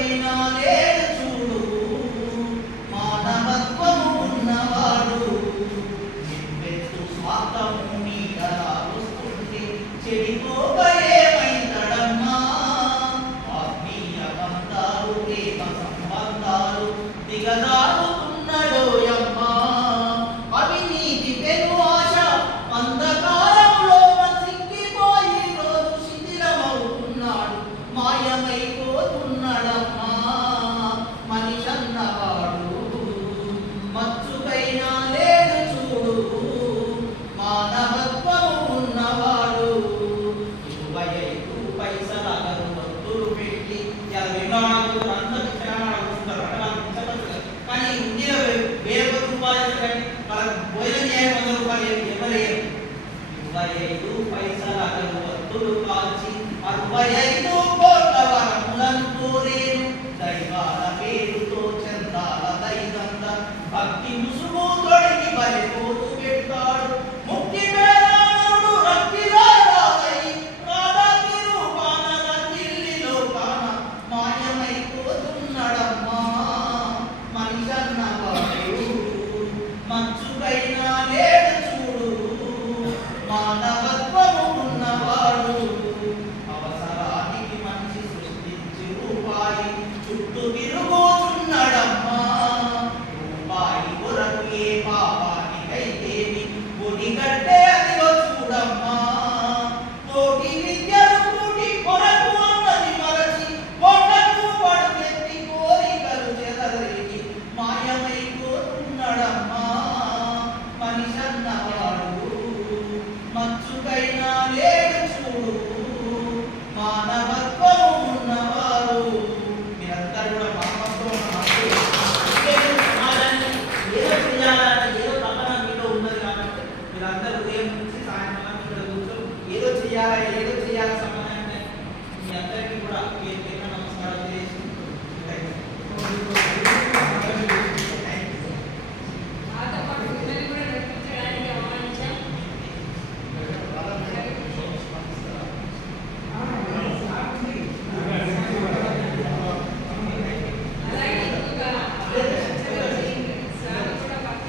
మచ్చుకైన లేడు చూడు మానవత్వము ఉన్నవాడు నిప్పెత్తు స్వార్థము మీద వస్తుంటే చెడిపోక ఏమైందడమ్మా ఆత్మీయ బంధాలు ప్రేమ సంబంధాలు దిగజారుతున్నాడోయమ్మా అవినీతి పెను ఆశ అంధకారంలో సిక్కిపోయి రోజు శిథిలమవుతున్నాడు మాయమైపోతున్నాడమ్మా మనిషన్నవాడు మచ్చుకైనా లేడు చూడు మానవత్వము ఉన్నవాడు 25 పైసల అగరబత్తులు పెట్టి విమానాలు అందరికి తెలంగాణ వస్తారు కానీ ఇండియా వేరే రూపాయలు కానీ వాళ్ళకి భోజనం చేయాలి 100 రూపాయలు ఎవరు 25 పైసల అగరబత్తులు కాల్చి 65 కోట్ల వరములను కోరి